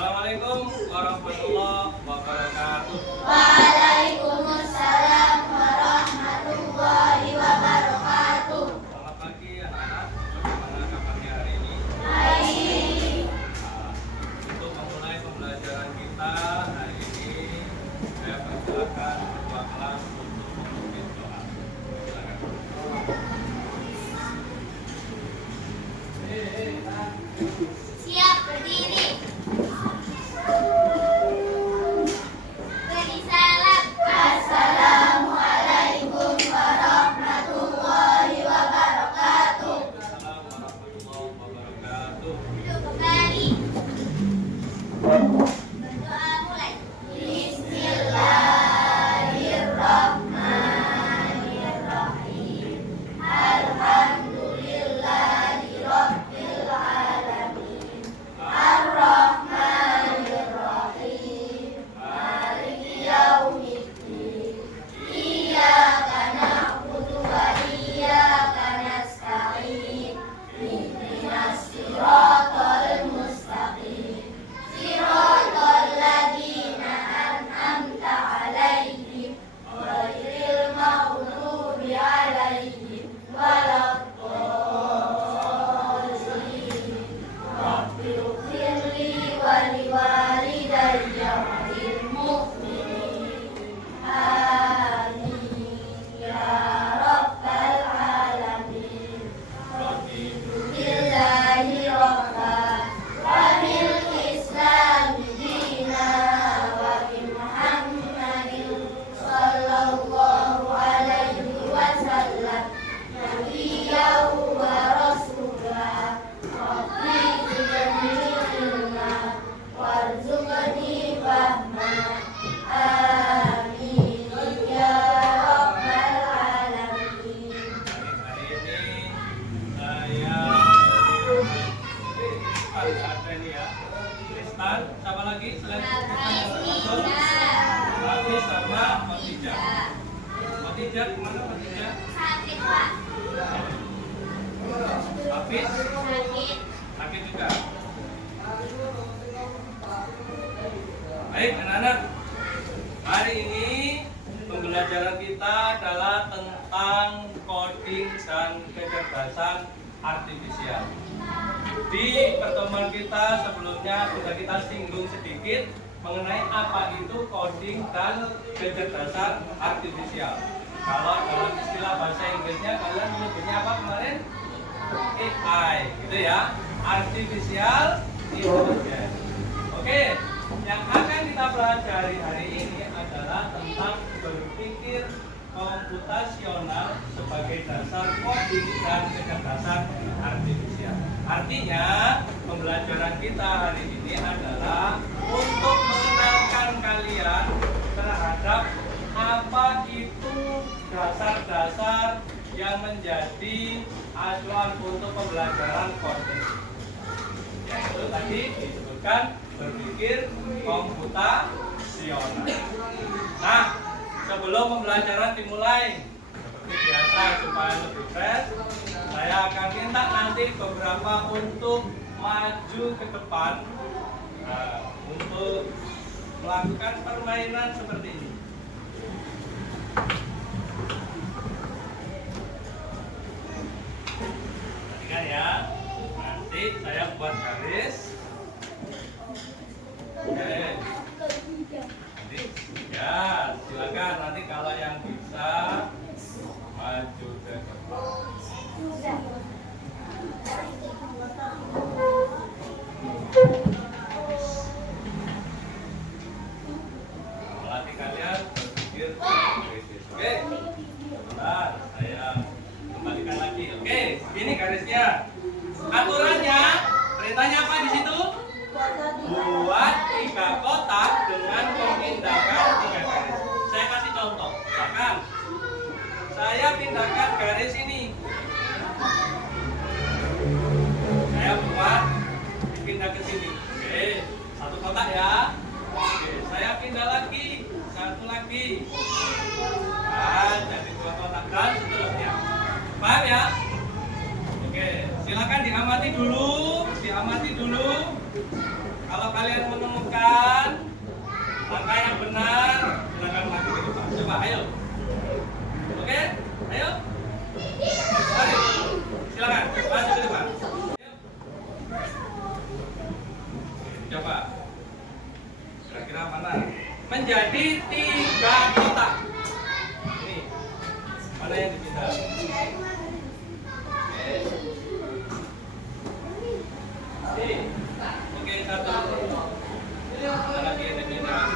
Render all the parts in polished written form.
Assalamualaikum warahmatullahi wabarakatuh. Waalaikumsalam warahmatullahi wabarakatuh. Selamat pagi anak-anak. Bagaimana kabarnya hari ini? Baik. Untuk memulai pembelajaran kita hari ini, saya persilakan ketua kelas untuk memimpin doa. Silakan. Siap berdiri. Beri salam. Assalamualaikum warahmatullahi wabarakatuh. Assalamualaikum warahmatullahi wabarakatuh. Duduk kembali. Berdoa mulai. Bismillahirrahmanirrahim. Alhamdulillahirabbil alamin. Ar-Rahmanir-Rahim. Maliki yaumiddin. Iyyaka na'budu wa iyyaka nasta'in. Ihdinas siratal mustaqim. Siratal ladzina an'amta 'alaihim ghairil maghdubi 'alaihim waladdallin. Rabbighfirli wa liwalidayya wa lil mu'minin. Amin ya rabbal alamin. Raditu billahi rabban wa bil islami dinan wa bi Muhammadin sallallahu alaihi wasallam nabiyyan wa rasulah. Rabbi zidni ilma warzuqni fahma. Amin ya rabbal alamin. Hari ini saya ada ini ya. Tristan, siapa lagi selain Tristan? Hafiz sama Fatijah. Fatijah kemana Fatijah? Sakit, Pak. Hafiz Sakit. sakit juga. Baik anak-anak, hari ini pembelajaran kita adalah tentang coding dan kecerdasan artifisial. Di pertemuan kita sebelumnya sudah kita singgung sedikit mengenai apa itu coding dan kecerdasan artifisial. Kalau dalam istilah bahasa Inggrisnya kalian menyebutnya apa kemarin? AI, gitu ya, Artificial Intelligence. Oke, yang akan kita pelajari hari ini adalah tentang berpikir komputasional sebagai dasar coding dan kecerdasan artifisial. Artinya, pembelajaran kita hari ini adalah untuk mengenalkan kalian terhadap apa itu dasar-dasar yang menjadi acuan untuk pembelajaran coding. Yaitu tadi disebutkan berpikir komputasional. Nah, sebelum pembelajaran dimulai, seperti biasa supaya lebih fresh, saya akan minta nanti beberapa untuk maju ke depan untuk melakukan permainan seperti ini. Perhatikan ya, nanti saya buat garis. Oke. Nanti, ya, silakan nanti kalau yang bisa maju ke depan. Melatih kalian berpikir kritis. Oke. Sebentar, saya kembalikan lagi. Oke, ini garisnya. Aturannya, perintahnya apa di situ? Buat 3 kotak dengan memindahkan 3 garis. Saya kasih contoh. Misalkan saya pindahkan garis ini. Saya buat pindah ke sini. Oke, 1 kotak ya. Oke, saya pindah lagi, 1 lagi. Nah, jadi 2 kotak dan seterusnya. Paham ya? Oke, silakan diamati dulu. Kalau kalian menemukan coba, ayo. Oke, ayo. Mari, silakan, maju ke depan. Coba, kira-kira mana? Menjadi 3 kotak. Ini, mana yang dipindah? Oke, 1. Mana lagi yang dipindah?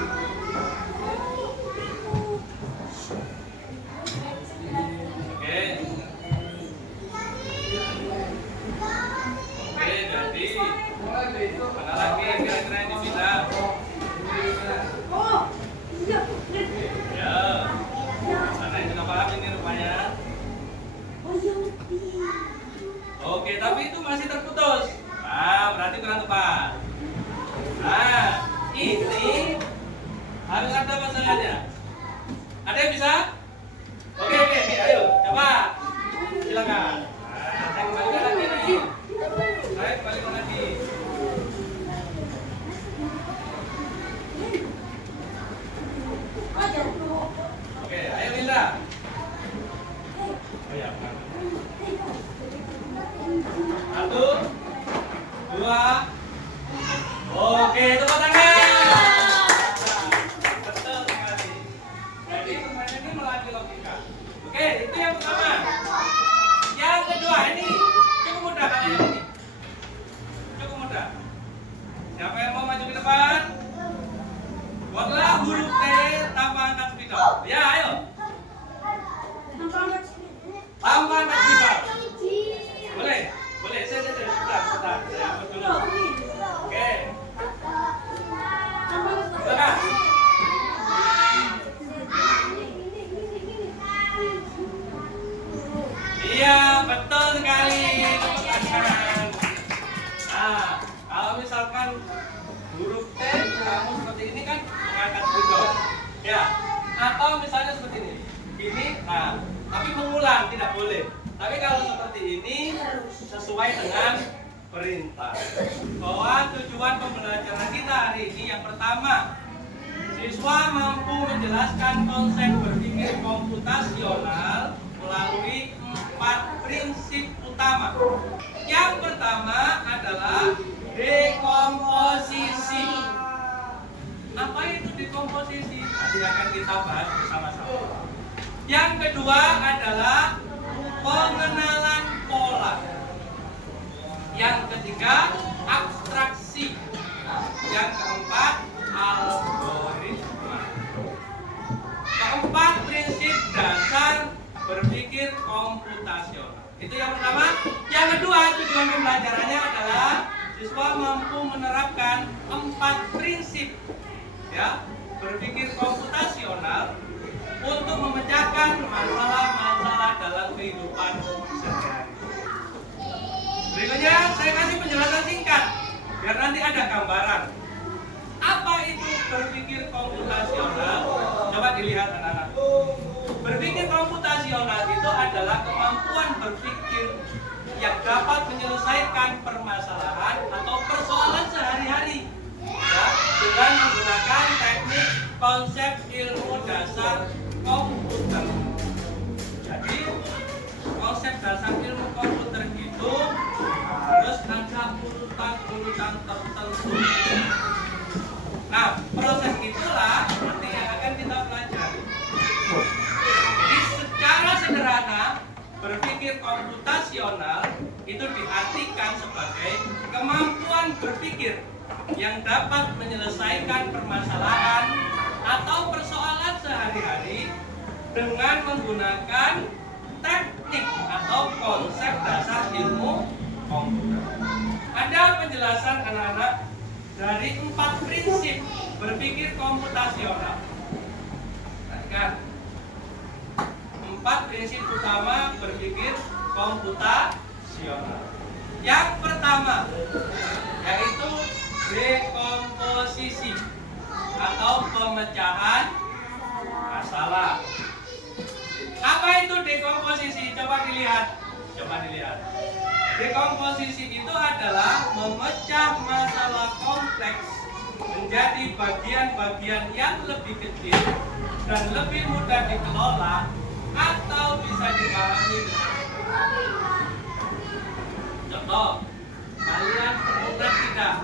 Oke, jadi mana lagi yang kira-kira yang dipindah? Ya, karena itu nggak paham ini rupanya. Oke, tapi itu masih terputus. Nah, berarti kurang tepat. Nah, ini harus ada masalahnya. Ada yang bisa? Oke, ayo, coba. Silakan. Nah, saya kembalikan lagi nih. Saya kembalikan lagi. Oke, ayo Linda. Oh ya, 1, 2. Oke, tepuk tangan. Betul sekali. Jadi permainan ini melatih logika. Oke, itu yang pertama. Yang kedua ini cukup mudah kalau yang ini. Cukup mudah. Siapa yang mau maju ke depan? Buatlah huruf T tanpa angkat spidol. Ya, ayo. Tanpa angkat spidol. Boleh. Sebentar. Saya angkat dulu. Oke. Silakan. Iya, betul sekali. Tepuk tangan. Nah, kalau misalkan huruf T kamu seperti ini kan mengangkat spidol. Ya. Atau misalnya seperti ini. Ini, nah, tapi mengulang tidak boleh. Tapi kalau seperti ini sesuai dengan perintah. Bahwa tujuan pembelajaran kita hari ini yang pertama, siswa mampu menjelaskan konsep berpikir komputasional melalui 4 prinsip utama. Yang pertama adalah dekomposisi. Apa itu dekomposisi? Nanti akan kita bahas bersama-sama. Yang kedua adalah pengenalan pola. Yang ketiga, abstraksi. Yang keempat, algoritma. Keempat, prinsip dasar berpikir komputasional. Itu yang pertama. Yang kedua, tujuan pembelajarannya adalah siswa mampu menerapkan 4 prinsip ya berpikir komputasional untuk memecahkan masalah-masalah dalam kehidupan sehari-hari. Berikutnya saya kasih penjelasan singkat biar nanti ada gambaran. Apa itu berpikir komputasional? Coba dilihat anak-anak. Berpikir komputasional itu adalah kemampuan berpikir yang dapat menyelesaikan permasalahan atau persoalan sehari-hari ya, dengan menggunakan teknik konsep ilmu dasar komputer. Jadi konsep dasar ilmu komputer itu harus ada urutan-urutan tertentu. Nah, proses itulah nanti yang akan kita pelajari. Jadi secara sederhana berpikir komputasional itu diartikan sebagai kemampuan berpikir yang dapat menyelesaikan permasalahan atau persoalan sehari-hari dengan menggunakan teknik atau konsep dasar ilmu komputer. Ada penjelasan anak-anak dari 4 prinsip berpikir komputasional. Perhatikan. 4 prinsip utama berpikir komputasional. Yang pertama yaitu dekomposisi atau pemecahan masalah. Apa itu dekomposisi? Coba dilihat. Dekomposisi itu adalah memecah masalah kompleks menjadi bagian-bagian yang lebih kecil dan lebih mudah dikelola atau bisa dipahami dengan contoh, kalian pernah tidak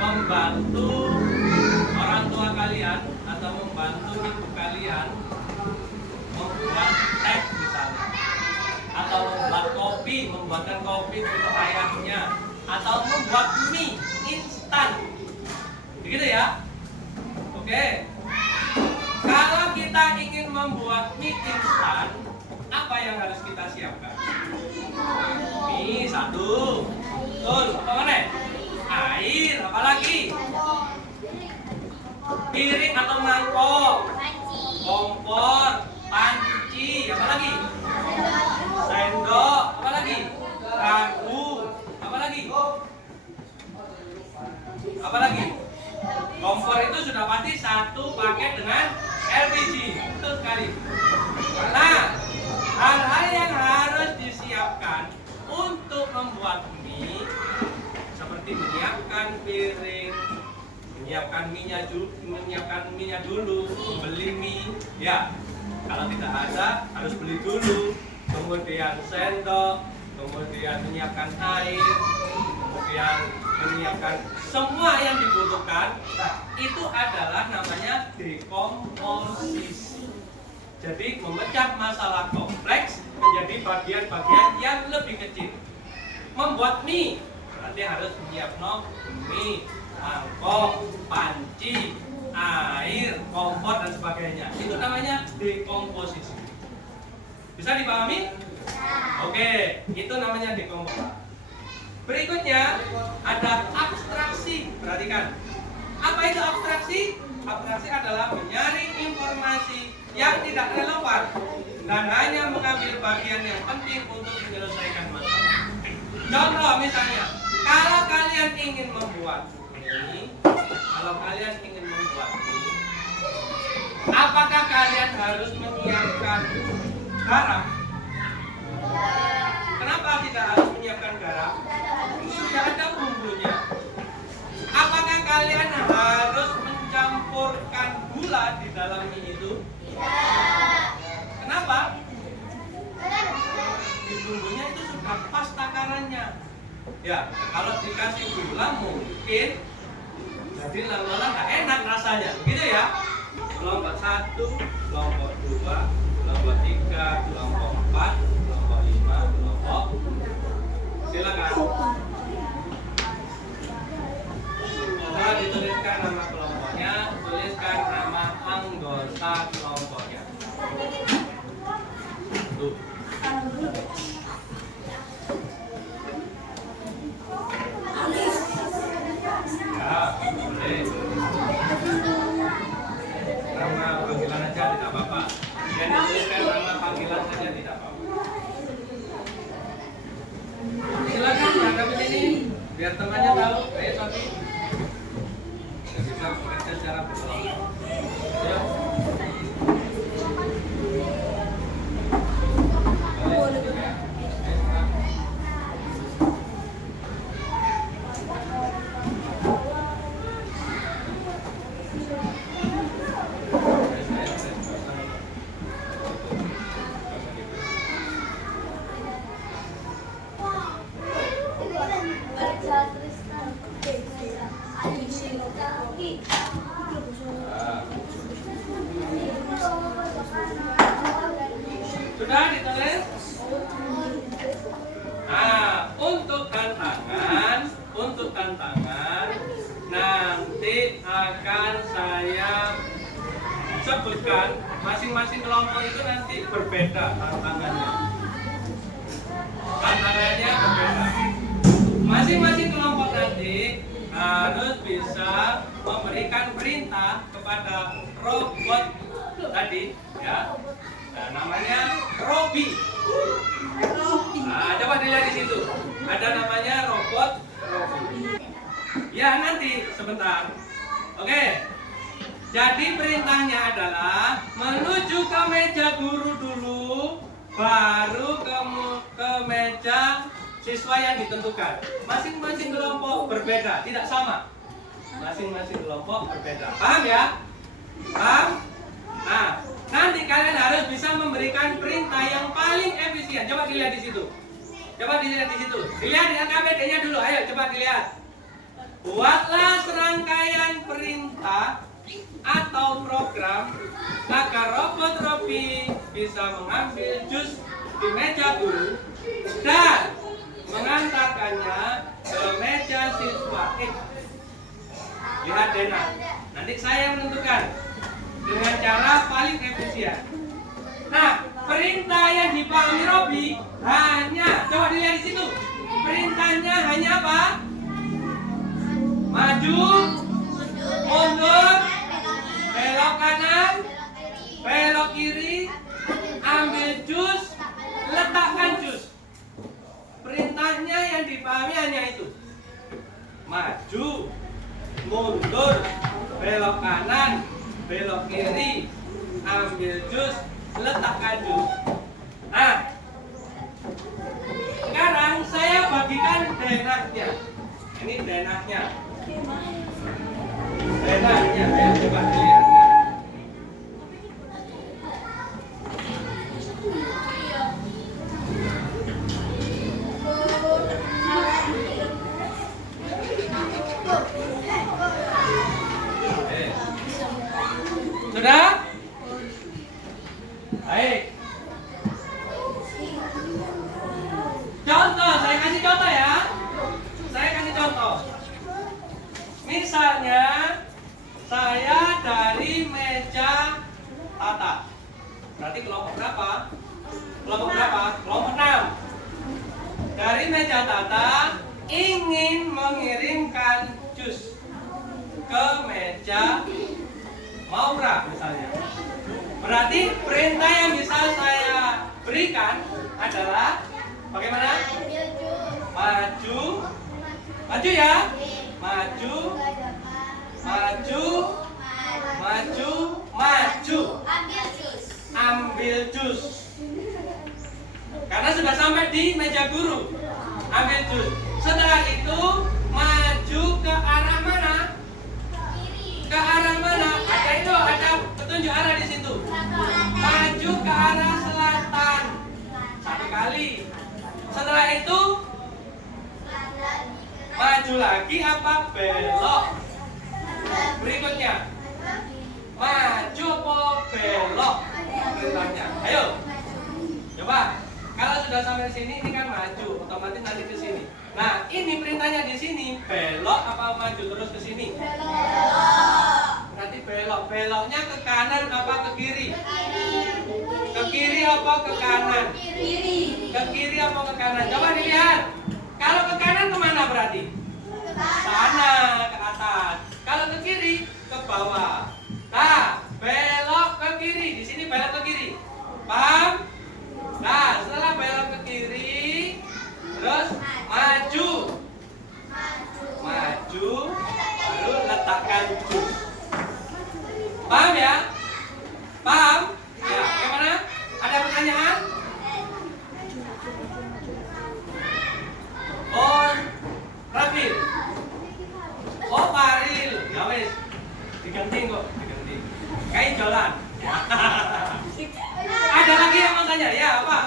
membantu orang tua kalian atau membantu ibu kalian membuat teh misalnya, atau membuat kopi, membuatkan kopi untuk ayahnya, atau membuat mie instan, begitu ya? Oke. Kalau kita ingin membuat mie instan, apa yang harus kita siapkan? Mie satu, betul. Apa mana? Air, apa lagi? Piring atau mangkok, kompor, panci, apa lagi? Sendok, apa lagi? Ragu, apa lagi? Apa lagi? Kompor itu sudah pasti satu paket dengan LPG, betul sekali. Nah, hal-hal yang harus disiapkan untuk membuat mie seperti menyiapkan piring, menyiapkan minyak dulu, membeli mie, ya. Kalau tidak ada, harus beli dulu. Kemudian sendok, kemudian menyiapkan air, kemudian menyiapkan semua yang dibutuhkan. Nah, itu adalah namanya dekomposisi. Jadi memecah masalah kompleks menjadi bagian-bagian yang lebih kecil. Membuat mie berarti harus menyiapkan mie, mangkok, panci, air, kompor dan sebagainya. Itu namanya dekomposisi. Bisa dipahami? Oke, itu namanya dekomposisi. Berikutnya ada abstraksi. Perhatikan. Apa itu abstraksi? Abstraksi adalah menyaring informasi yang tidak relevan dan hanya mengambil bagian yang penting untuk menyelesaikan masalah. Contoh misalnya, kalau kalian ingin membuat mie, apakah kalian harus menyiapkan garam? Kenapa tidak harus menyiapkan garam? Sudah ada bumbunya. Apakah kalian harus mencampurkan gula di dalam mie itu? Tidak. Kenapa? Di bumbunya itu sudah pas takarannya. Ya, kalau dikasih gula mungkin jadi lama-lama nggak enak rasanya, gitu ya. Kelompok 1, kelompok 2, kelompok 3, kelompok 4, kelompok 5, kelompok. Silakan. Setelah dituliskan nama kelompoknya, tuliskan nama anggota kelompoknya. Tuh. Ya, boleh. Nama panggilan aja tidak apa-apa. Yang dituliskan nama panggilan saja tidak apa-apa. Silakan berangkat ke sini biar temannya tahu. Ayo Sofi. Kita bekerja secara berkelompok. Ayo. Sudah ditulis? Nah, untuk tantangan nanti akan saya sebutkan. Masing-masing kelompok itu nanti berbeda tantangannya. Tantangannya berbeda. Masing-masing kelompok nanti harus bisa memberikan perintah kepada robot tadi, ya. Nah, namanya Robi. Nah, coba dilihat di situ. Ada namanya robot Robi. Ya, nanti sebentar. Oke. Jadi perintahnya adalah menuju ke meja guru dulu, baru ke meja siswa yang ditentukan. Masing-masing kelompok berbeda, tidak sama. Masing-masing kelompok berbeda. Paham ya? Paham? Nah, nanti kalian harus bisa memberikan perintah yang paling efisien. Coba dilihat di situ. Coba dilihat di situ. Dilihat dengan KBD-nya dulu. Ayo coba dilihat. Buatlah serangkaian perintah atau program agar robot Robi bisa mengambil jus di meja guru dan mengantarkannya ke meja siswa. Lihat Dena. Nanti saya menentukan dengan cara paling efisien. Nah, perintah yang dipahami Robi hanya, coba dilihat di situ. Perintahnya hanya apa? Maju, mundur, belok kanan, belok kiri, ambil jus, letakkan jus. Perintahnya yang dipahami hanya itu. Maju, mundur, belok kanan, belok kiri, ambil jus, letakkan jus. Nah, sekarang saya bagikan denahnya. Ini denahnya. Denahnya, ayo coba dilihat. Sudah? Baik. Contoh, saya kasih contoh ya. Saya kasih contoh. Misalnya, saya dari meja tata. Berarti kelompok berapa? Kelompok berapa? Kelompok 6. Dari meja tata ingin mengirimkan jus ke meja Maura misalnya. Berarti perintah yang bisa saya berikan adalah bagaimana? Maju, maju ya, maju, maju, maju, maju. Ambil jus. Karena sudah sampai di meja guru. Ambil jus. Setelah itu maju ke arah mana? Ke arah mana? Ada itu, ada petunjuk arah di situ. Maju ke arah selatan. 1 kali. Setelah itu maju lagi apa belok? Berikutnya maju apa belok? Perintahnya. Ayo. Coba. Kalau sudah sampai sini ini kan maju, otomatis nanti ke sini. Nah, ini perintahnya di sini belok apa maju terus ke sini? Berarti belok. Beloknya ke kanan apa ke kiri? Ke kiri apa ke kanan? Ke kiri apa ke kanan? Coba dilihat. Kalau ke kanan kemana berarti? Sana, ke atas. Kalau ke kiri ke bawah. Nah, belok ke kiri. Di sini belok ke kiri. Paham? Nah, setelah belok ke kiri, terus maju. Maju, baru letakkan jus. Paham ya? Paham? Ya, bagaimana? Ada pertanyaan? Oh, Rafil. Oh, Faril. Ya wes. Diganti kok, diganti. Kayak jalan. Ada lagi yang mau tanya? Ya, apa?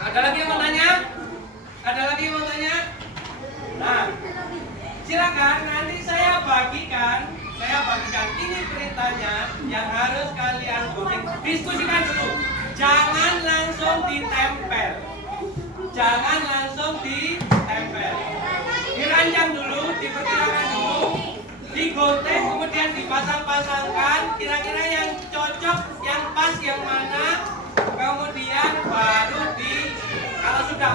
Ada lagi yang mau tanya? Ada lagi yang mau tanya? Nah, silakan nanti saya bagikan ini perintahnya yang harus kalian diskusikan dulu. Jangan langsung ditempel. Jangan langsung ditempel. Dirancang dulu, diperkirakan dulu, digontek, kemudian dipasang-pasangkan kira-kira yang cocok, yang pas, yang mana, kemudian baru kalau sudah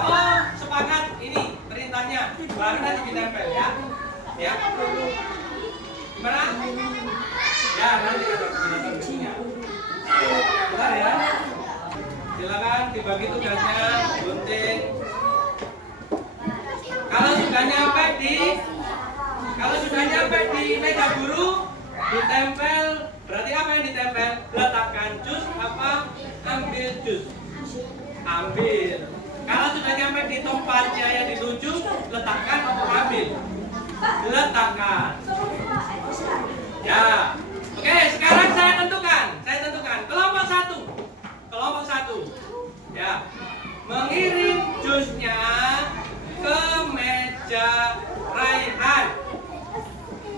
sepakat ini perintahnya, baru nanti ditempel ya. Ya. Gimana? Ya, nanti ada penjelasannya. Bentar ya. Silakan dibagi tugasnya, gunting. Kalau sudah nyampe di meja guru, ditempel. Berarti apa yang ditempel? Letakkan jus apa ambil jus? Ambil. Kalau sudah nyampe di tempatnya yang dituju, letakkan atau ambil? Letakkan. Ya. Oke, sekarang saya tentukan. Kelompok satu. Ya. Mengirim jusnya ke meja Raihan.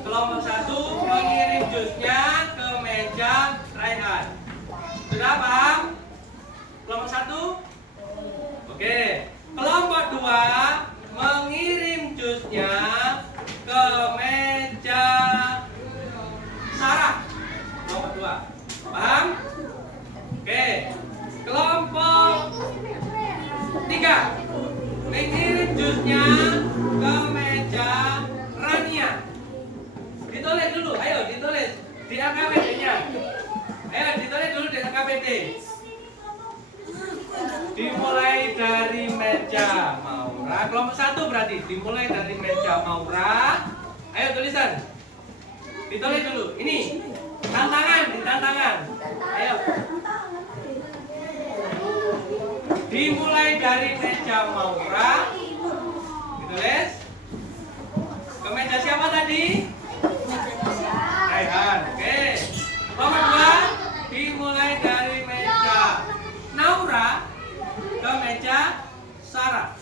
Kelompok satu mengirim jusnya ke meja Raihan. Sudah paham? Kelompok satu? Oke. Kelompok dua mengirim jusnya ke meja Sarah. Kelompok dua. Paham? Oke. Kelompok tiga mengirim jusnya ke meja Rania. Ditulis dulu, ayo ditulis di AKBD-nya. Ayo ditulis dulu di AKBD. Dimulai dari meja Maura. Kelompok satu berarti dimulai dari meja Maura. Ayo tulisan. Ditulis dulu. Ini tantangan. Ayo. Dimulai dari meja Maura. Ditulis. Ke meja siapa tadi? Raihan. Oke. Kelompok dua dimulai dari meja Naura ke meja Sarah.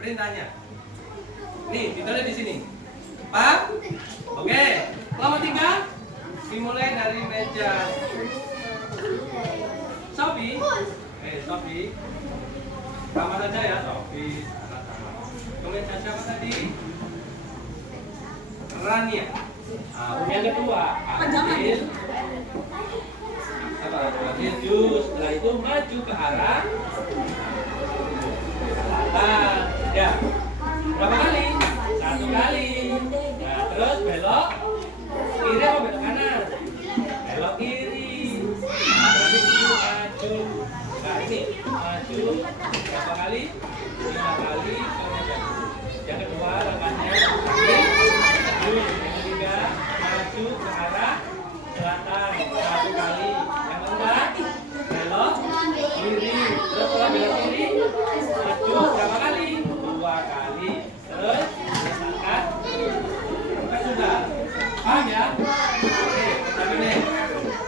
Perintahnya. Nih, ditulis di sini. Paham? Oke. Kelompok tiga dimulai dari meja Sophie. Sophie. Sama saja ya, Sophie. Ke meja siapa tadi? Rania. Yang kedua, ambil jus. Setelah itu maju ke arah selatan. Ya. Berapa kali? 1 kali. Nah, terus belok kiri atau belok kanan? Belok kiri. Berarti maju. Nah, ini maju berapa kali? 5 kali. Yang kedua langkahnya maju. Yang ketiga maju ke arah selatan 1 kali. Yang keempat belok kiri. Terus setelah belok kiri maju berapa kali? 2 kali. Terus letakkan. Sampai sudah. Paham ya? Oke, tapi nih.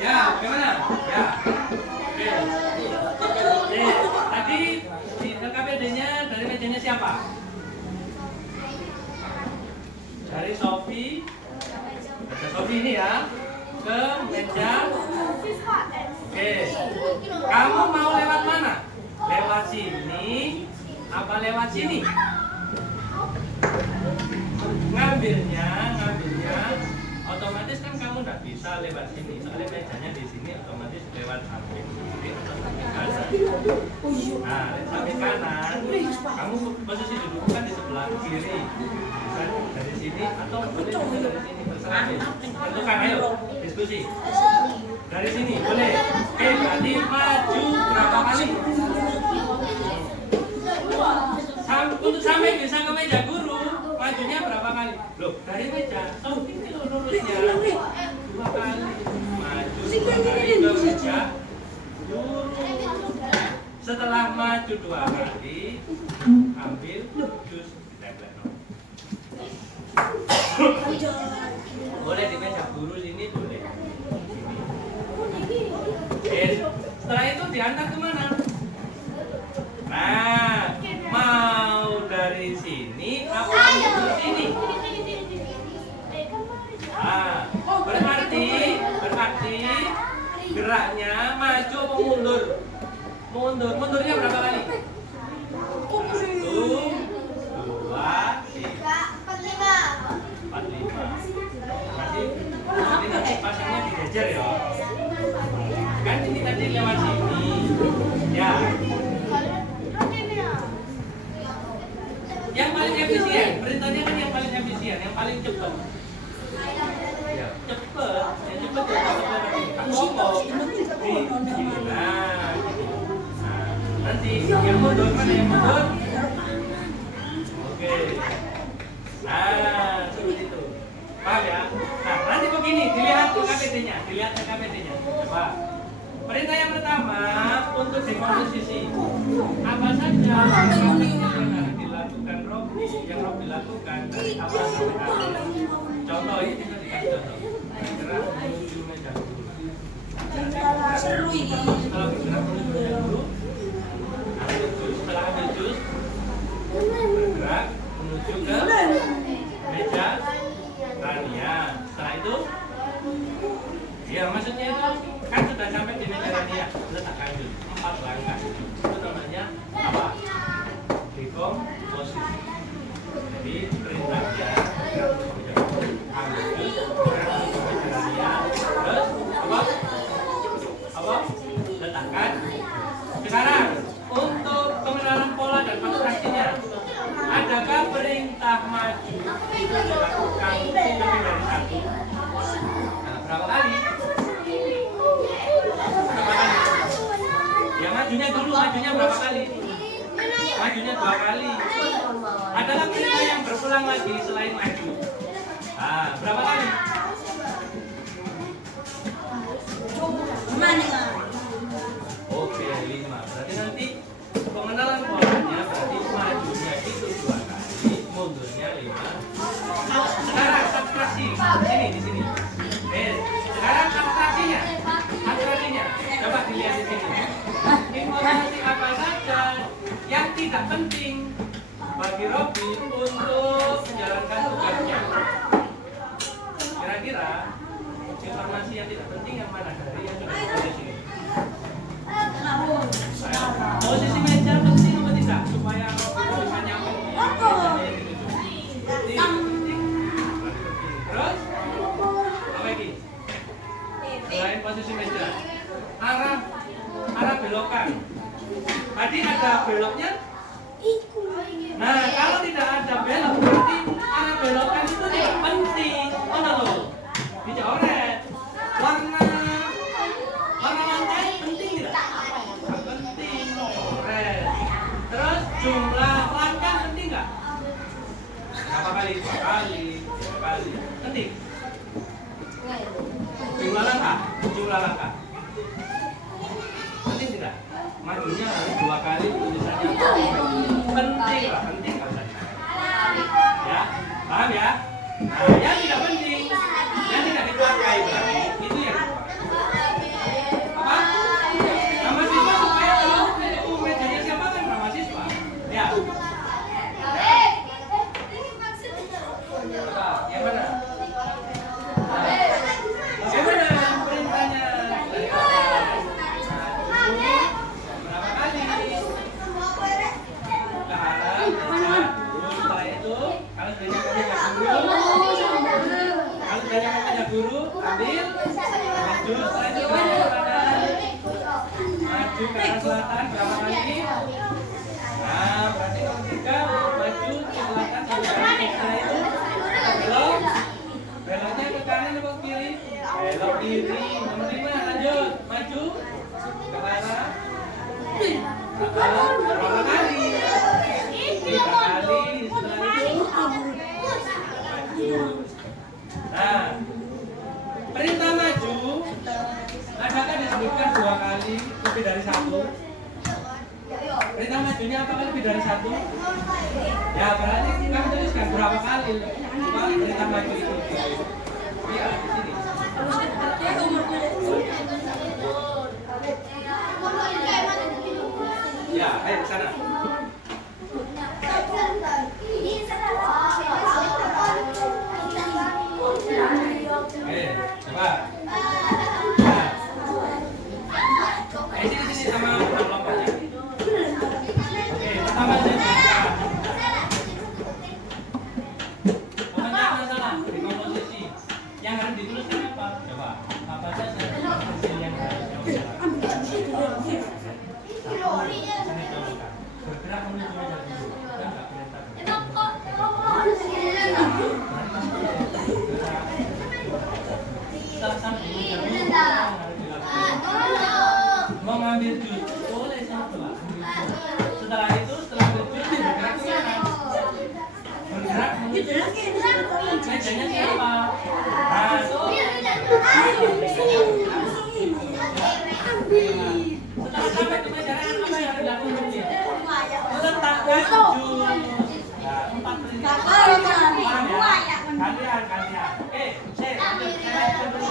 Ya, bagaimana? Ya. Oke. Tadi di LKPD-nya dari mejanya siapa? Dari Sophie. Ada Sophie ini ya. Ke meja. Oke. Kamu mau lewat mana? Lewat sini apa lewat sini? Ngambilnya otomatis kan kamu nggak bisa lewat sini. Soalnya mejanya di sini otomatis lewat samping kiri atau samping kanan. Nah, samping kanan, kamu posisi duduk kan di sebelah kiri. Bisa dari sini atau boleh bisa dari sini, terserah deh. Tentukan, ayo diskusi. Dari sini boleh. Oke, berarti maju berapa kali? Untuk sampai bisa ke meja guru, majunya berapa kali? Loh, dari meja, ini lurusnya 2 kali. Maju 2 kali ke meja guru. Setelah maju 2 kali, ambil jus ditempel. Boleh di meja guru sini, boleh. Setelah itu diantar kemana? Nah, mau dari sini apa dari sini? Nah, berarti geraknya maju atau mundur? Mundurnya berapa kali? 1, 2, 3, 4, 5. Masih nanti pasangnya dijejer ya. Kan ini tadi lewat sini. Ya. Yang paling efisien, perintahnya kan yang paling efisien, yang paling cepat. Ya, cepat, yang cepat nanti yang mundur mana yang mundur? Oke. Nah, seperti itu. Paham ya? Nah, nanti begini, dilihat KPD-nya, Coba. Perintah yang pertama untuk dekomposisi. Apa saja yang harus dilakukan Robi, yang Robi lakukan dari awal sampai akhir. Contoh ini kita dikasih contoh. Bergerak menuju meja guru. Seru ini. Kalau bergerak menuju meja guru, ambil jus. Setelah ambil jus, bergerak menuju ke meja Rania. Setelah itu, ya maksudnya itu kan sudah sampai di meja Rania, letakkan jus 4 langkah. Itu namanya apa? Dekomposisi. Jadi perintahnya ambil jus, bergerak menuju meja Rania, terus apa? Letakkan. Sekarang untuk pengenalan pola dan abstraksinya, adakah perintah maju itu dilakukan lebih dari satu? Nah, berapa kali? Berapa kali? Ya majunya dulu, majunya berapa kali? Majunya 2 kali. Adalah perintah yang berulang lagi selain maju. Nah, berapa kali? Oke, 5. Berarti nanti pengenalan polanya berarti majunya itu 2 kali, mundurnya 5. Sekarang abstraksi di sini. Sekarang abstraksinya. Coba dilihat di sini. Informasi apa saja yang tidak penting bagi Robi untuk menjalankan tugasnya. Kira-kira informasi yang tidak penting yang mana dari yang sudah di sini? Posisi meja penting atau tidak supaya Robi bisa nyampe di mejanya yang dituju? Penting. Terus apa lagi? Selain posisi meja, arah belokan. Tadi ada beloknya. Nah, kalau tidak ada belok berarti arah belokan itu tidak penting. Mana loh? Dicoret. Warna lantai penting tidak? Nggak penting. Coret. Terus jumlah langkah penting nggak? Berapa kali? 2 kali, 3 kali. Penting. Jumlah langkah. Penting tidak? Majunya harus 2 kali tulisannya penting lah, penting kan? Ya, paham ya? Nah, yang tidak penting, yang tidak dipakai berarti itu yang apa? Nama siswa supaya tahu itu mejanya siapa kan nama siswa. Ya. Apa? Yang mana? Bagaimana perintahnya? Berapa kali? Ke arah meja guru. Setelah itu, kalau sudah nyampe meja guru, ambil maju. Setelah itu maju ke arah selatan berapa kali? Nah, berarti nomor 3 maju ke selatan sampai kali. Setelah itu belok. Beloknya ke kanan atau ke kiri? Belok kiri. Nomor 5 lanjut, maju ke arah. Berapa kali? 3 kali. Setelah itu maju. Nah, perintah maju adakah disebutkan 2 kali lebih dari 1? Perintah majunya apakah lebih dari 1? Ya, berarti kamu tuliskan berapa kali perintah maju itu. Iya, di sini. Ya, ayo ke sana. Coba. Sini sama kelompoknya. Oke, pertama saja. Pokoknya masalah dekomposisi. Yang harus dituliskan apa? Coba. Apa saja hasil yang harus kamu lakukan? Bergerak menuju meja guru. Dan nggak perintah. Sampai meja guru yang harus dilakukan. Mengambil jus boleh setelah setelah itu setelah berjus bergerak ke kanan, bergerak menuju mejanya siapa? Nah, Setelah sampai ke pelajaran apa yang harus dilakukan dia? Meletakkan jus. Nah, 4 perintah. Paham ya? Gantian. Oke, saya lanjut dulu.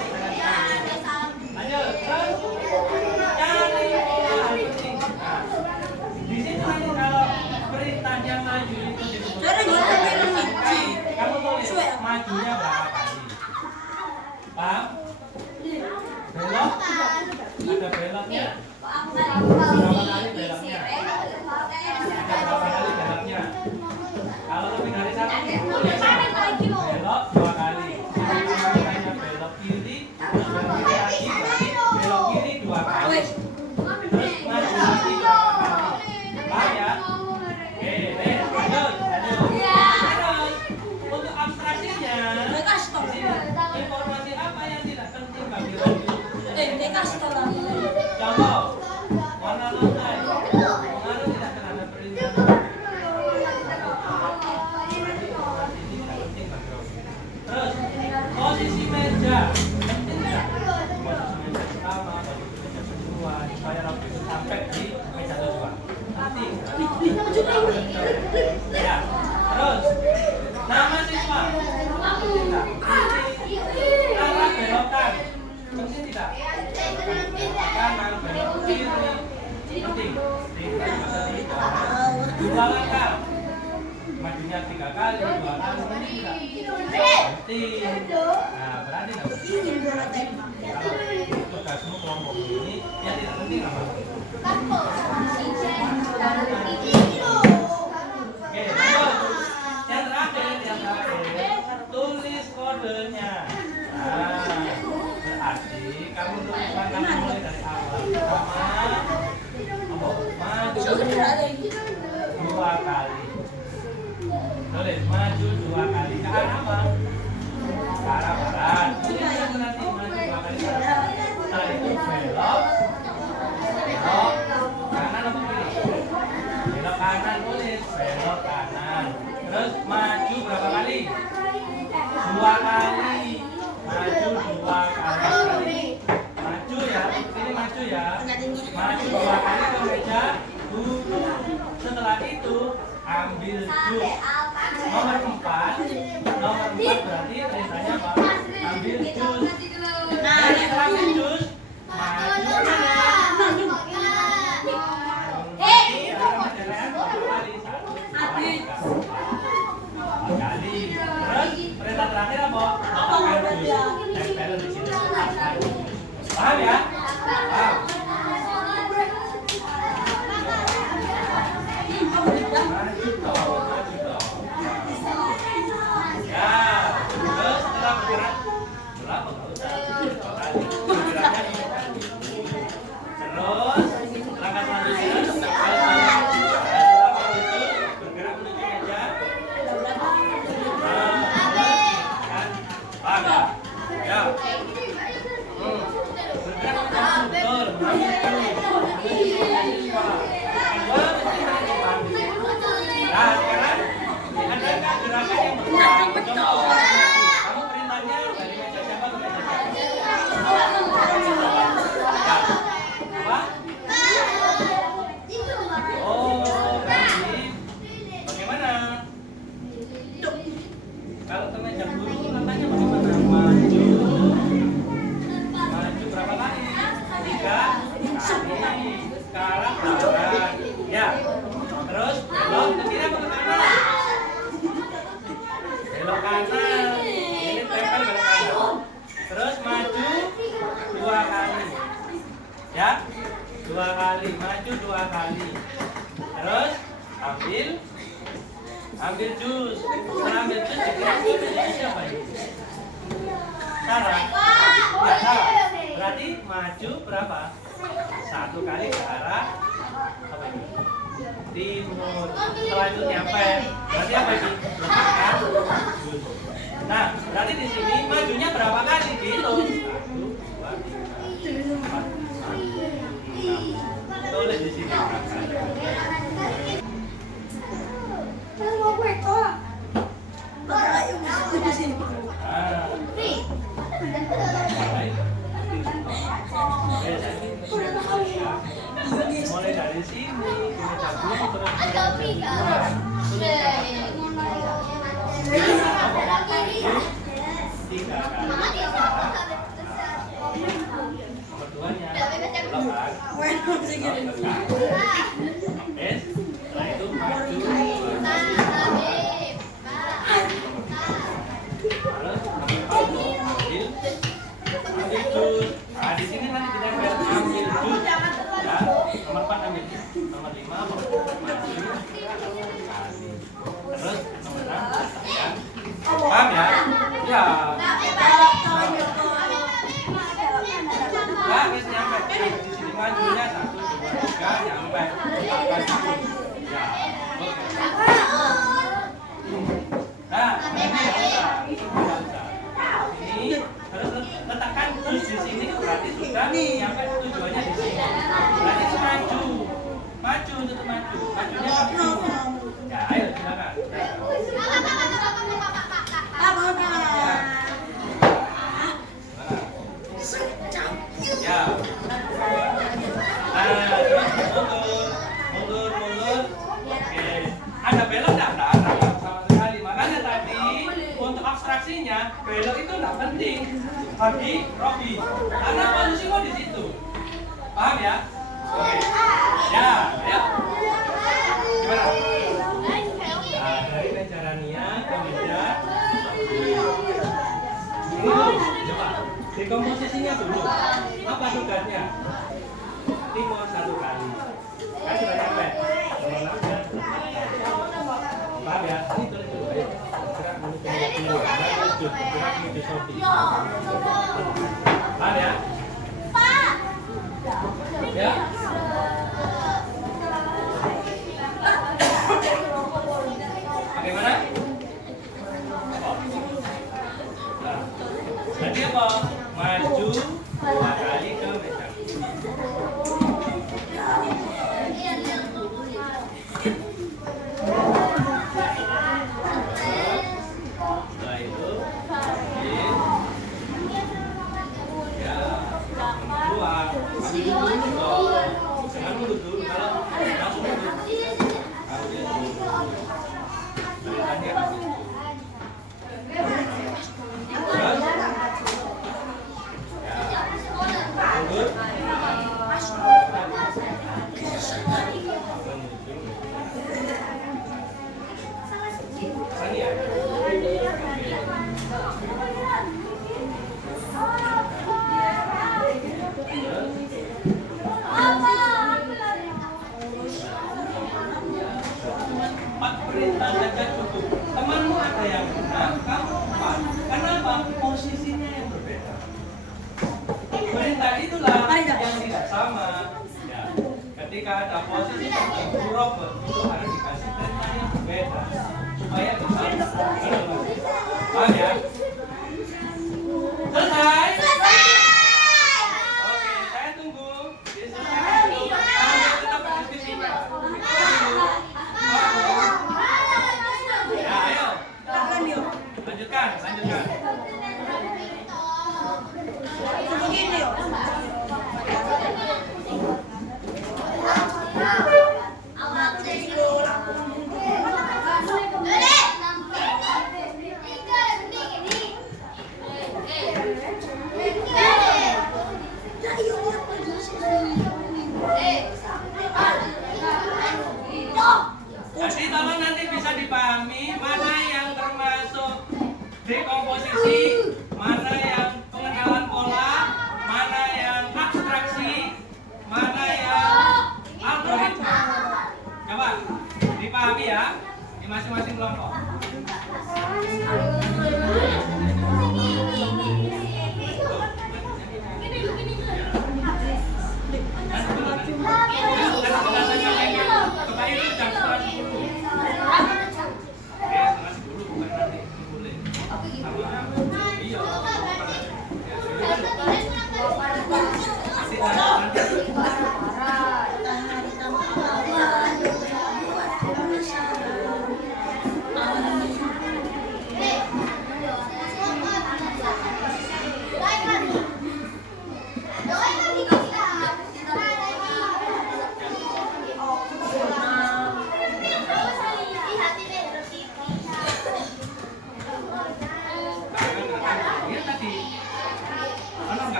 Lanjut. Terus cari pola penting. Nah, di situ nanti kalau perintahnya maju itu disebut. Kamu tulis majunya berapa kali? Paham? Belok? Ada beloknya? Berapa kali beloknya? Ada berapa kali beloknya? Kalau lebih dari 1 belok 2 kali. Hanya belok kiri, belok kiri lagi, belok kiri 2 kali. Terus maju lagi berapa kali? Paham ya? Oke, lanjut. Terus untuk abstraksinya, informasi apa yang tidak penting bagi radio? Contoh, warna lantai pengaruh tidak terhadap perintah. Terus posisi meja penting tidak? Posisi meja pertama, posisi meja kedua, supaya radio itu sampai di meja tujuan. Penting. Ya. Terus nama siswa penting tidak? Arah belokan penting tidak? Kanan, belok kiri penting. Dua langkah majunya 3 kali, 2 kali penting tidak? Penting. Nah, berarti kalau tugasmu kelompok ini yang tidak penting apa? Oke, lanjut. Yang terakhir tulis kodenya. Nah, berarti kamu tuliskan mulai dari awal. Maju 2 kali. Tulis maju 2 kali ke arah apa? Ke arah barat. Tuliskan berarti maju 2 kali ke arah barat. Setelah itu belok kanan atau kiri? Belok kanan tulis belok kanan. Terus maju berapa kali? 2 kali. Maju 2 kali. Maju ya, ini maju ya. Maju 2 kali ke meja duduk. Setelah itu ambil jus. Nomor 4 berarti perintahnya apa? Ambil jus. Nah, setelah ambil jus, maju kali. Terus perintah terakhir apa? Tempel di sini. Paham ya? Paham. Maju dong. Ya. Terus setelah bergerak berapa? Terus langkah selanjutnya bergerak menuju meja. Ya. Nah, sekarang diadakan gerakan yang berulang. Kamu perintahnya dari meja siapa ke meja siapa? Apa? Oh, berarti bagaimana? Kalau ke meja guru, langkahnya bagaimana? Maju berapa kali? 3 kali. Sekarang barat. Ya. Terus belok ke kiri atau ke kanan? Belok kanan. Ini tempel belok kanan. Terus maju 2 kali. Ya. 2 kali. Maju 2 kali. Terus ambil jus. Setelah ambil jus dikira siapa ini? Sarah. Ya, Sarah. Berarti maju berapa? 1 kali ke arah apa ini? Timur. Setelah itu nyampe. Berarti apa ini? Letakkan jus. Nah, berarti di sini majunya berapa kali? Hitung. 1, 2, 3, 4, 5. Tulis di sini. Mulai dari sini, dimeja dulu terus tiga kali. Nomor duanya, lepas. Setelah itu maju. Terus ambil jus. Nah, di sini nanti kita akan ambil jus. Ya, nomor 4 ambil jus. Nomor 5 maju. Terus nomor 6 ya. Paham ya? Ya. Ya, wis nyampe. Di sini majunya 1, 2, 3 nyampe. Ya. Nah, ini terus letakkan jus di sini berarti sudah nyampe tujuannya di sini. Berarti itu maju, untuk maju. Majunya ke sini. Ya, ayo silakan. Ya. Nah, terus mundur. Oke. Ada belok enggak? Enggak ada sama sekali. Makanya tadi untuk abstraksinya belok itu enggak penting bagi Robi. Karena posisimu di situ. Paham ya? Oke. Ya, ayo. Gimana? Nah, dari meja Rania ke meja ini dulu. Coba. Dekomposisinya dulu. Apa tugasnya? Timur 1 kali. Kan sudah nyampe. Nomor 6 ya. Paham ya? Ini tulis dulu. Ayo. Gerak menuju meja dulu. Gerak menuju Sofi. Paham ya? Ya. Bagaimana? Nah, jadi apa? Maju 2 kali ke meja. Setelah itu, ya, keluar. Jangan dulu kalau langsung dulu. Perintah saja cukup. Temanmu ada yang benar, kamu 4. Kenapa? Posisinya yang berbeda. Perintah itulah yang tidak sama. Ya. Ketika ada posisi tertentu Robert itu harus dikasih perintah yang berbeda supaya bisa. Paham ya? Selesai? Oke, saya tunggu. Diselesaikan dulu. Sambil tetap berdiskusi. Ya, ayo. Lanjutkan. Begini, yuk. Jadi tolong nanti bisa dipahami mana yang termasuk dekomposisi, mana yang pengenalan pola, mana yang abstraksi, mana yang algoritma. Coba dipahami ya di masing-masing kelompok.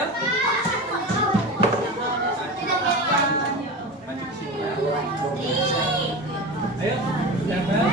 Ayo. Maju ke sini ya. Ayo, tempel.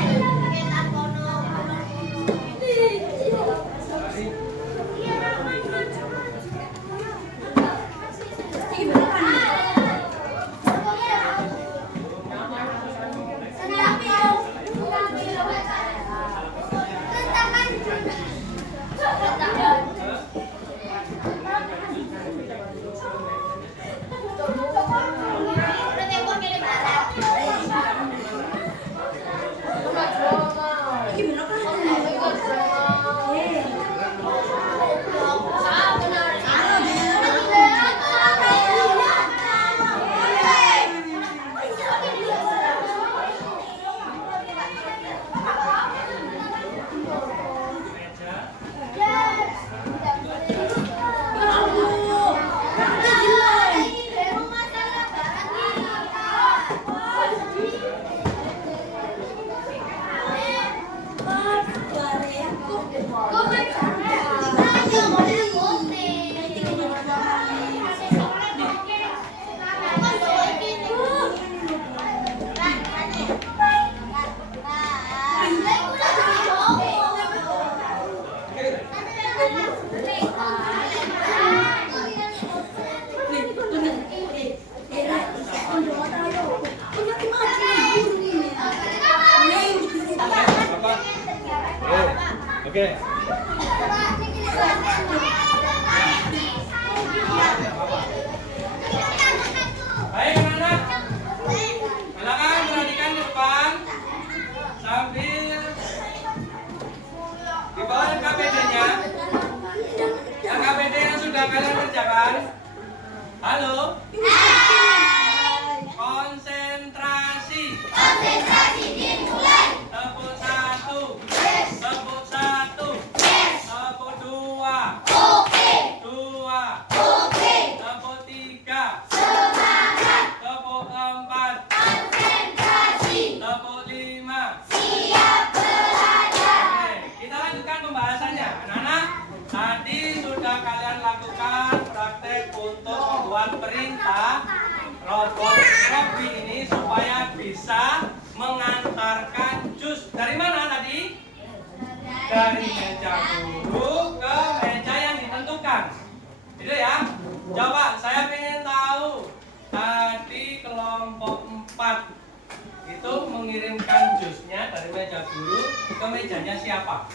Oke. Baik anak-anak, silakan perhatikan di depan sambil di bawah KPD-nya. Yang KPD yang sudah kalian kerjakan. Halo. Konsentrasi. Konsentrasi dimulai. Tepuk 1. Tepuk 1. Tepuk 2. Oke. 2. Oke. Tepuk 3. Semangat. Tepuk 4. Konsentrasi. Tepuk 5. Siap belajar. Oke, kita lanjutkan pembahasannya. Anak-anak, tadi sudah kalian lakukan praktek untuk membuat perintah robot Robby ini supaya bisa mengantarkan jus. Dari mana tadi? Dari meja guru ke meja yang ditentukan. Gitu ya. Coba saya pengen tahu tadi kelompok 4 itu mengirimkan jusnya dari meja guru ke mejanya siapa?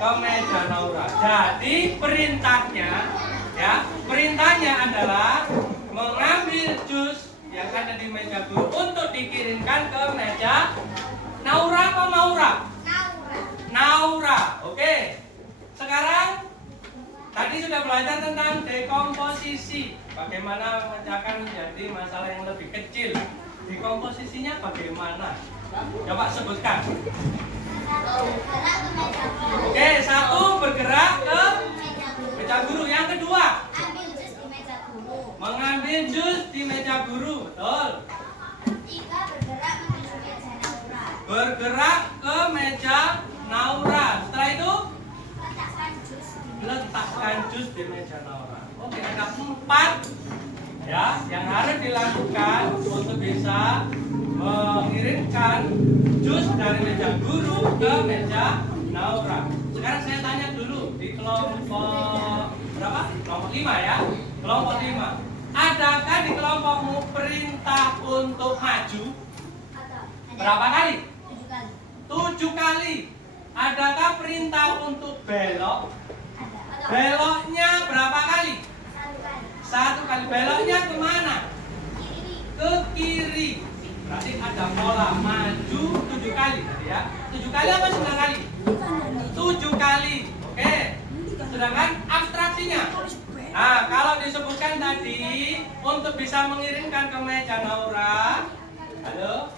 Ke meja Naura. Jadi perintahnya adalah mengambil jus yang ada di meja guru untuk dikirimkan ke meja Naura atau Maura? Naura. Oke. Sekarang tadi sudah belajar tentang dekomposisi. Bagaimana memecahkan menjadi masalah yang lebih kecil. Dekomposisinya bagaimana? Coba sebutkan. Oke, 1 bergerak ke meja guru. Yang kedua, mengambil jus di meja guru. Betul. 3 bergerak menuju meja Naura. Bergerak ke meja Naura. Setelah itu Letakkan jus di meja letakkan jus di meja Naura. Oke, ada 4 ya yang harus dilakukan untuk bisa mengirimkan jus dari meja guru ke meja Naura. Sekarang saya tanya dulu di kelompok berapa? Kelompok 5 ya. Kelompok 5. Adakah di kelompokmu perintah untuk maju? Berapa kali? 7 kali. Adakah perintah untuk belok? Beloknya berapa kali? 1 kali. Beloknya kemana? Ke kiri. Berarti ada pola maju 7 kali tadi ya. 7 kali apa 9 kali? 7 kali. Oke. Sedangkan abstraksinya. Nah, kalau disebutkan tadi untuk bisa mengirimkan ke meja Naura. Halo?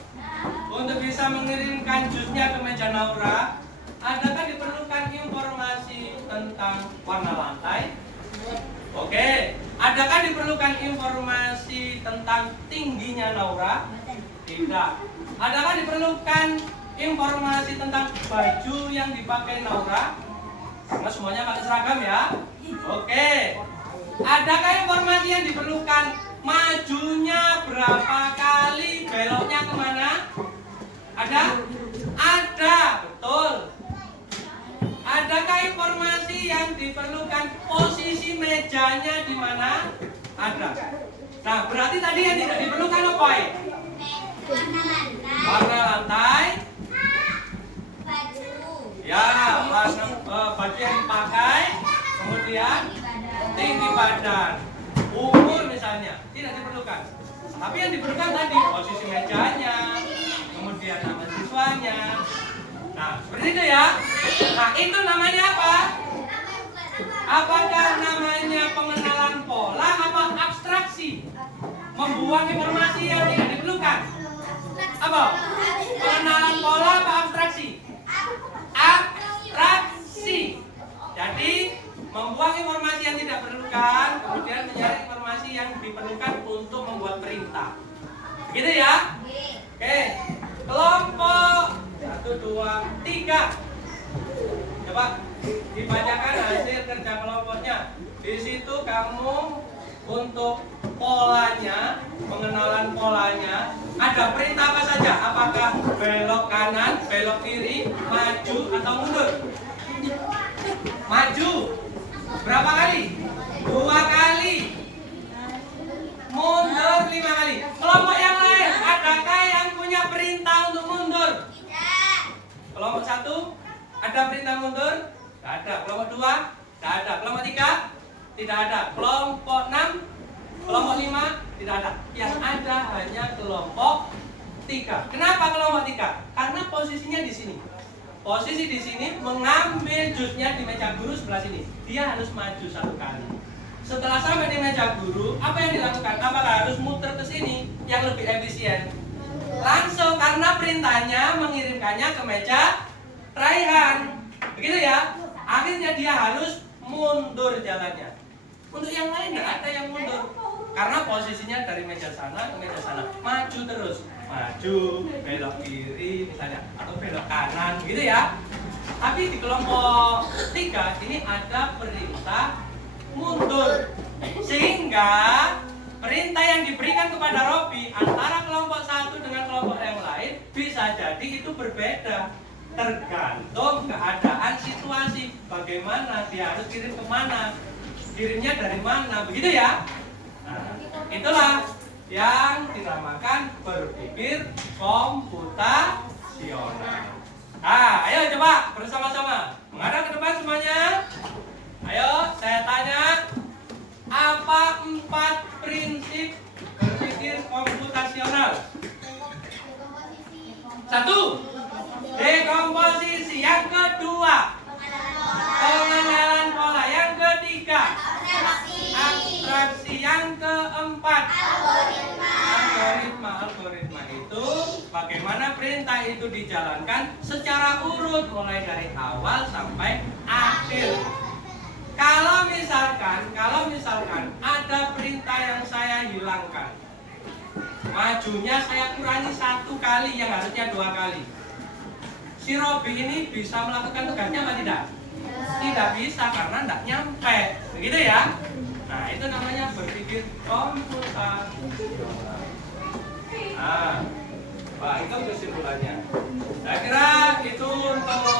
Untuk bisa mengirimkan jusnya ke meja Naura, adakah diperlukan informasi tentang warna lantai? Oke. Adakah diperlukan informasi tentang tingginya Naura? Tidak. Adakah diperlukan informasi tentang baju yang dipakai Naura? Karena semuanya pakai seragam ya. Oke. Adakah informasi yang diperlukan? Majunya berapa kali, beloknya kemana? Ada? Ada, betul. Adakah informasi yang diperlukan? Posisi mejanya di mana? Ada. Nah, berarti tadi yang tidak diperlukan apa ya? Warna lantai. Baju. Ya, warna baju yang dipakai. Kemudian tinggi badan. Umur misalnya tidak diperlukan. Tapi yang diperlukan tadi posisi mejanya, kemudian nama siswanya. Nah, seperti itu ya. Nah, itu namanya apa? Apakah namanya pengenalan pola apa abstraksi? Membuang informasi yang tidak diperlukan. Apa? Pengenalan pola apa abstraksi? Abstraksi. Jadi membuang informasi yang tidak diperlukan, kemudian mencari informasi yang diperlukan untuk membuat perintah. Begitu ya? Oke. Kelompok 1, 2, 3. Coba dibacakan hasil kerja kelompoknya. Di situ kamu untuk polanya, pengenalan polanya, ada perintah apa saja? Apakah belok kanan, belok kiri, maju atau mundur? Maju. Berapa kali? 2 kali. Mundur 5 kali. Kelompok yang lain, adakah yang punya perintah untuk mundur? Tidak. Kelompok 1 ada perintah mundur? Tidak ada. Kelompok 2 tidak ada. Kelompok 3 tidak ada. Kelompok 6, kelompok 5 tidak ada. Yang ada hanya kelompok 3. Kenapa kelompok 3? Karena posisinya di sini. Posisi di sini mengambil jusnya di meja guru sebelah sini. Dia harus maju 1 kali. Setelah sampai di meja guru, apa yang dilakukan? Apakah harus muter ke sini yang lebih efisien? Langsung, karena perintahnya mengirimkannya ke meja raihan. Begitu ya? Akhirnya dia harus mundur jalannya. Untuk yang lain tidak ada yang mundur. Karena posisinya dari meja sana ke meja sana. Maju terus. Maju, belok kiri misalnya, atau belok kanan, gitu ya. Tapi di kelompok 3 ini ada perintah mundur, sehingga perintah yang diberikan kepada Robi antara kelompok 1 dengan kelompok yang lain bisa jadi itu berbeda, tergantung keadaan situasi, bagaimana dia harus kirim kemana, kirimnya dari mana, begitu ya. Nah, itulah yang dinamakan berpikir komputasional. Ayo coba bersama-sama menghadap ke depan semuanya. Ayo saya tanya, apa 4 prinsip berpikir komputasional? 1. Dekomposisi. Yang kedua, pengenalan pola. Yang ketiga, abstraksi. Yang keempat, algoritma itu bagaimana perintah itu dijalankan secara urut mulai dari awal sampai akhir. Kalau misalkan ada perintah yang saya hilangkan, majunya saya kurangi 1 kali yang harusnya 2 kali. Si Robi ini bisa melakukan tugasnya apa tidak? Tidak bisa karena tidak nyampe. Begitu ya? Nah, itu namanya berpikir komputasional. Nah, itu kesimpulannya. Saya kira itu untuk